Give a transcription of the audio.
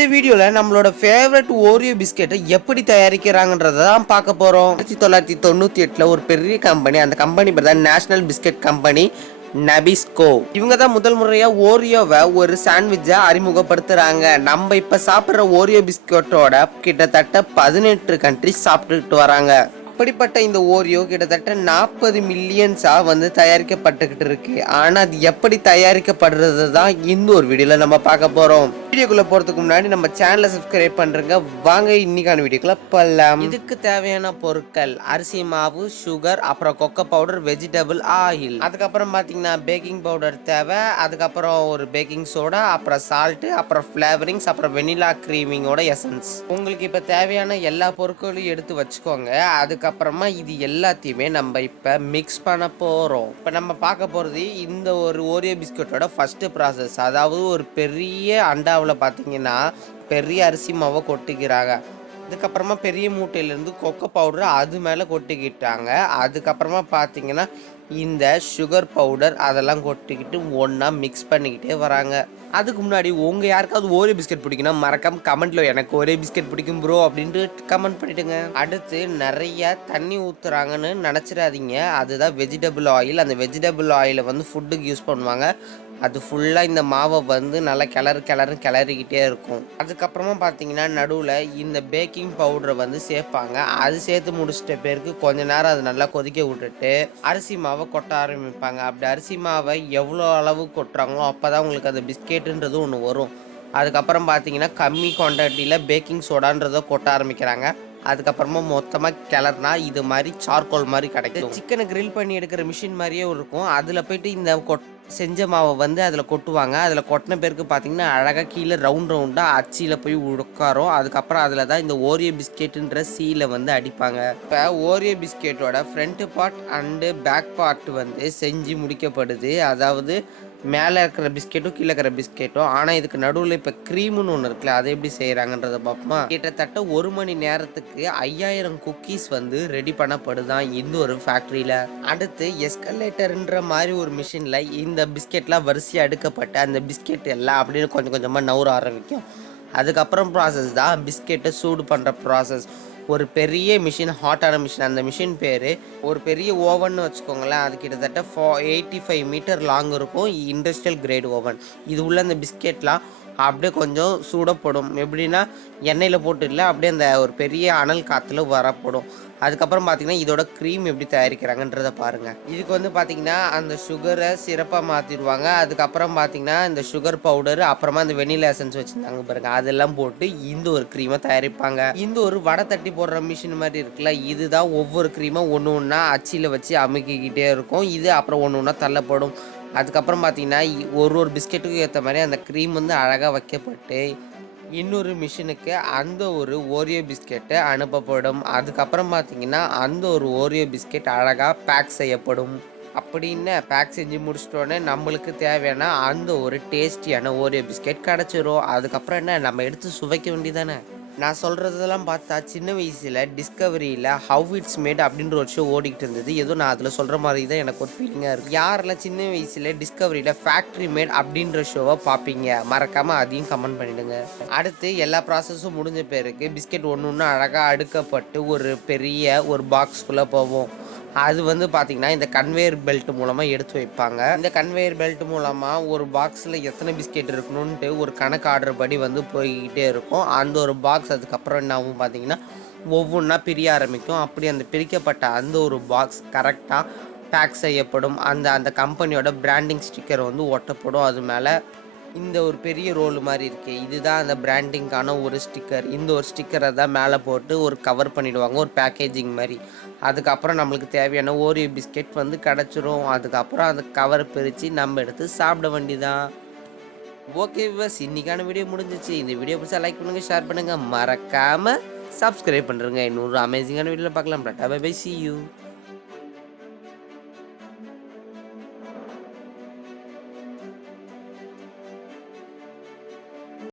இந்த வீடியோல நம்மளோட ஃபேவரட் ஓரியோ பிஸ்கெட்டை எப்படி தயாரிக்கிறாங்கன்றத தான் பார்க்க போறோம். 1998ல ஒரு பெரிய கம்பெனி, அந்த கம்பெனி பேர் தான் நேஷனல் பிஸ்கெட் கம்பெனி நபிஸ்கோ. இவங்க தான் முதல் முறையா ஓரியோவை ஒரு சாண்ட்விட்சா அறிமுகப்படுத்துறாங்க. நம்ம இப்ப சாப்பிட்ற ஓரியோ பிஸ்கெட்டோட கிட்டத்தட்ட 18 கண்ட்ரிஸ் சாப்பிட்டுட்டு வராங்க. அப்படிப்பட்ட இந்த ஓரியோ கிட்டத்தட்ட 40 மில்லியன்ஸா வந்து தயாரிக்கப்பட்டுக்கிட்டு இருக்கு. ஆனா அது எப்படி தயாரிக்கப்படுறது தான் இந்த ஒரு வீடியோல நம்ம பார்க்க போறோம். வீடியோக்குள்ள போறதுக்கு முன்னாடி நம்ம சேனலை சப்ஸ்கிரைப் பண்றேங்க. வாங்க இன்னைக்கான வீடியோக்குள்ள போகலாம். இதுக்கு தேவையான பொருட்கள்: அரிசி மாவு, சுகர், அப்புறம் கொக்கோ பவுடர், வெஜிடபிள் ஆயில், அதுக்கப்புறம் பாத்தீங்கன்னா பேக்கிங் பவுடர் தேவை, அதுக்கப்புறம் ஒரு பேக்கிங் சோடா, அப்புறம் சால்ட், அப்புறம் ஃபிளேவரிங்ஸ், அப்புறம் வெனிலா கிரீமிங்கோட எசன்ஸ். உங்களுக்கு இப்ப தேவையான எல்லா பொருட்களையும் எடுத்து வச்சுக்கோங்க. அதுக்கப்புறமா இது எல்லாத்தையுமே நம்ம இப்ப மிக்ஸ் பண்ண போறோம். இப்ப நம்ம பார்க்க போறது இந்த ஒரு ஓரியோ பிஸ்கட்டோட ஃபர்ஸ்ட் ப்ராசஸ். அதாவது ஒரு பெரிய அண்டாவில் பார்த்தீங்கன்னா பெரிய அரிசி மாவை கொட்டிக்கிறாங்க. அதுக்கப்புறமா பெரிய மூட்டையிலேருந்து கொக்கோ பவுடர் அது மேலே கொட்டிக்கிட்டாங்க. அதுக்கப்புறமா பார்த்தீங்கன்னா இந்த சுகர் பவுடர் அதெல்லாம் கொட்டிக்கிட்டு ஒன்றா மிக்ஸ் பண்ணிக்கிட்டே வராங்க. அதுக்கு முன்னாடி உங்கள் யாருக்காவது ஓரியோ பிஸ்கெட் பிடிக்குன்னா மறக்காம கமெண்ட்ல எனக்கு ஒரே பிஸ்கெட் பிடிக்கும் ப்ரோ அப்படின்ட்டு கமெண்ட் பண்ணிட்டுங்க. அடுத்து நிறைய தண்ணி ஊற்றுறாங்கன்னு நினச்சிடாதீங்க. அதுதான் வெஜிடபிள் ஆயில். அந்த வெஜிடபிள் ஆயிலை வந்து ஃபுட்டுக்கு யூஸ் பண்ணுவாங்க. அது ஃபுல்லாக இந்த மாவை வந்து நல்லா கிளறிக்கிட்டே இருக்கும். அதுக்கப்புறமா பார்த்தீங்கன்னா நடுவில் இந்த பேக்கிங் பவுடரை வந்து சேர்ப்பாங்க. அது சேர்த்து முடிச்சிட்ட பேருக்கு கொஞ்ச நேரம் அது நல்லா கொதிக்க விட்டுட்டு அரிசி மாவை கொட்ட ஆரம்பிப்பாங்க. அப்படி அரிசி மாவை எவ்வளோ அளவு கொட்டுறாங்களோ அப்போ தான் உங்களுக்கு அந்த பிஸ்கெட்டுன்றது ஒன்று வரும். அதுக்கப்புறம் பார்த்தீங்கன்னா கம்மி குவான்டிட்டியில் பேக்கிங் சோடான்றதை கொட்ட ஆரம்பிக்கிறாங்க. அதுக்கப்புறமா மொத்தமாக கிளறினா இது மாதிரி சார்கோல் மாதிரி கிடைக்கும். சிக்கனை கிரில் பண்ணி எடுக்கிற மிஷின் மாதிரியே இருக்கும். அதில் போயிட்டு இந்த செஞ்ச மாவை வந்து அதில் கொட்டுவாங்க. அதில் கொட்டின பேருக்கு பார்த்தீங்கன்னா அழகாக கீழே ரவுண்டாக அச்சியில் போய் உட்காரும். அதுக்கப்புறம் அதில் தான் இந்த ஓரியோ பிஸ்கெட்டுன்ற சீலை வந்து அடிப்பாங்க. இப்போ ஓரியோ பிஸ்கெட்டோட front part and back part வந்து செஞ்சு முடிக்கப்படுது. அதாவது மேலே இருக்கிற பிஸ்கெட்டும் கீழே இருக்கிற பிஸ்கெட்டும். ஆனால் இதுக்கு நடுவில் இப்போ க்ரீமுன்னு ஒன்று இருக்குல்ல, அதை எப்படி செய்கிறாங்கன்றத பார்ப்போமா. கிட்டத்தட்ட 1 மணி நேரத்துக்கு 5000 குக்கீஸ் வந்து ரெடி பண்ணப்படுதான் இந்த ஒரு ஃபேக்ட்ரியில். அடுத்து எஸ்கலேட்டர்ன்ற மாதிரி ஒரு மிஷினில் இந்த பிஸ்கெட்லாம் வரிசையாக அடுக்கப்பட்டு அந்த பிஸ்கெட் எல்லாம் அப்படின்னு கொஞ்சம் கொஞ்சமாக நவுற ஆரம்பிக்கும். அதுக்கப்புறம் ப்ராசஸ் தான் பிஸ்கெட்டை சூடு பண்ணுற ப்ராசஸ். ஒரு பெரிய மிஷின், ஹாட்டான மிஷின். அந்த மிஷின் பேர் ஒரு பெரிய ஓவன் வச்சுக்கோங்களேன். அது கிட்டத்தட்ட 85 மீட்டர் லாங் இருக்கும். Industrial great oven. இது உள்ள அந்த பிஸ்கெட்லாம் அப்படியே கொஞ்சம் சூடப்படும். எப்படின்னா எண்ணெயில் போட்டு இல்லை, அப்படியே அந்த ஒரு பெரிய அனல் காற்றுல வரப்படும். அதுக்கப்புறம் பார்த்தீங்கன்னா இதோட க்ரீம் எப்படி தயாரிக்கிறாங்கன்றதை பாருங்கள். இதுக்கு வந்து பார்த்தீங்கன்னா அந்த சுகரை சிறப்பாக மாற்றிடுவாங்க. அதுக்கப்புறம் பார்த்தீங்கன்னா இந்த சுகர் பவுடர், அப்புறமா இந்த வெனிலா எசன்ஸ் வச்சுருந்தாங்க பாருங்கள், அதெல்லாம் போட்டு இந்த ஒரு க்ரீமை தயாரிப்பாங்க. இந்த ஒரு வடை தட்டி போடுற மிஷின் மாதிரி இருக்குல்ல, இதுதான் ஒவ்வொரு க்ரீமாக ஒன்று ஒன்றா அச்சியில் வச்சு அமுக்கிக்கிட்டே இருக்கும். இது அப்புறம் ஒன்று ஒன்றா தள்ளப்படும். அதுக்கப்புறம் பார்த்தீங்கன்னா ஒரு பிஸ்கெட்டுக்கு ஏற்ற மாதிரி அந்த க்ரீம் வந்து அழகாக வைக்கப்பட்டு இன்னொரு மிஷினுக்கு அந்த ஒரு ஓரியோ பிஸ்கெட்டு அனுப்பப்படும். அதுக்கப்புறம் பார்த்தீங்கன்னா அந்த ஒரு ஓரியோ பிஸ்கெட் அழகாக பேக் செய்யப்படும். அப்படின்னு பேக் செஞ்சு முடிச்சிட்டோன்னே நம்மளுக்கு தேவையான அந்த ஒரு டேஸ்டியான ஓரியோ பிஸ்கெட் கிடச்சிரும். அதுக்கப்புறம் என்ன, நம்ம எடுத்து சுவைக்க வேண்டியதானே. நான் சொல்கிறதெல்லாம் பார்த்தா சின்ன வயசில் டிஸ்கவரியில் ஹவ் இட்ஸ் மேட் அப்படின்ற ஒரு ஷோ ஓடிக்கிட்டு இருந்தது. ஏதோ நான் அதில் சொல்கிற மாதிரி தான் எனக்கு ஒரு ஃபீலிங்காக இருக்குது. யாரெல்லாம் சின்ன வயசில் டிஸ்கவரியில் ஃபேக்ட்ரி மேட் அப்படின்ற ஷோவை பார்ப்பீங்க, மறக்காமல் அதையும் கமெண்ட் பண்ணிவிடுங்க. அடுத்து எல்லா ப்ராசஸும் முடிஞ்ச பேருக்கு பிஸ்கெட் ஒன்று ஒன்று அழகாக அடுக்கப்பட்டு ஒரு பெரிய ஒரு பாக்ஸ்குள்ளே போவோம். அது வந்து பார்த்திங்கன்னா இந்த கன்வேயர் பெல்ட் மூலமாக எடுத்து வைப்பாங்க. இந்த கன்வேயர் பெல்ட் மூலமாக ஒரு பாக்ஸில் எத்தனை பிஸ்கெட் இருக்கணும்ன்ட்டு ஒரு கணக்கு ஆர்டர் படி வந்து போய்கிட்டே இருக்கும். அந்த ஒரு பாக்ஸ் அதுக்கப்புறம் என்ன ஆகும் பார்த்தீங்கன்னா ஒவ்வொன்றா பிரிய ஆரம்பிக்கும். அப்படி அந்த பிரிக்கப்பட்ட அந்த ஒரு பாக்ஸ் கரெக்டாக பேக் செய்யப்படும். அந்த கம்பெனியோட பிராண்டிங் ஸ்டிக்கர் வந்து ஒட்டப்படும். அது மேலே இந்த ஒரு பெரிய ரோல் மாதிரி இருக்குது, இதுதான் அந்த பிராண்டிங்கான ஒரு ஸ்டிக்கர். இந்த ஒரு ஸ்டிக்கரை தான் மேலே போட்டு ஒரு கவர் பண்ணிவிடுவாங்க, ஒரு பேக்கேஜிங் மாதிரி. அதுக்கப்புறம் நம்மளுக்கு தேவையான ஓரியோ பிஸ்கெட் வந்து கிடச்சிரும். அதுக்கப்புறம் அந்த கவரை பிரித்து நம்ம எடுத்து சாப்பிட வேண்டியதான். ஓகே விவர்ஸ், இன்றைக்கான வீடியோ முடிஞ்சிச்சு. இந்த வீடியோ பிடிச்சா லைக் பண்ணுங்கள், ஷேர் பண்ணுங்கள், மறக்காமல் சப்ஸ்கிரைப் பண்ணுறேங்க. இன்னொரு அமேசிங்கான வீடியோவில் பார்க்கலாம். Tata bye bye, see you.